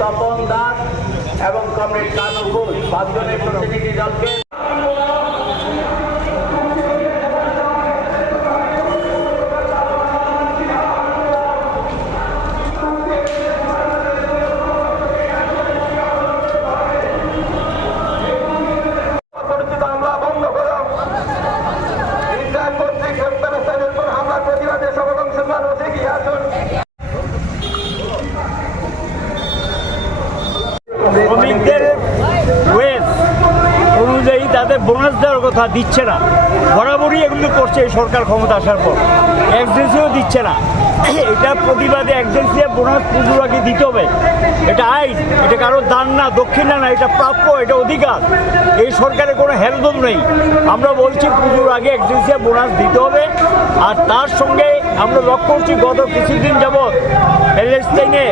তপন দাস এবং কমরেড কানু পাঁচজনের প্রতিনিধি দলকে পরিচিত তাদের বোনাস দেওয়ার কথা দিচ্ছে না। বরাবরই এগুলো করছে এই সরকার ক্ষমতা আসার পর। এক্সেন্সিও দিচ্ছে না। এটা প্রতিবাদে এক্সেন্সিয়া বোনাস পুজোর আগে দিতে হবে। এটা আইন, এটা কারোর দান না, দক্ষিণা না এটা প্রাপ্য, এটা অধিকার। এই সরকারের কোনো হেলদম নেই। আমরা বলছি পুজোর আগে এক্সেন্সিয়া বোনাস দিতে হবে। আর তার সঙ্গে আমরা লক্ষ্য করছি, গত কিছুদিন যাবৎ প্যালেস্টাইনে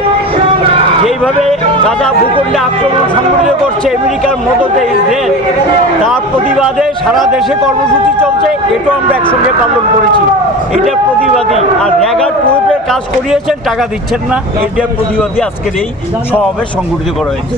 যেইভাবে গাজা ভূখণ্ডে আক্রমণ সংগঠিত করছে, আমেরিকার মদতে ইসরায়েল, তার প্রতিবাদে সারা দেশে কর্মসূচি চলছে, এটাও আমরা একসঙ্গে পালন করেছি। এটার প্রতিবাদী। আর র্যাগার প্রয়োগের কাজ করিয়েছেন, টাকা দিচ্ছেন না। এটার প্রতিবাদী আজকের এই সমাবেশ সংগঠিত করা হয়েছে।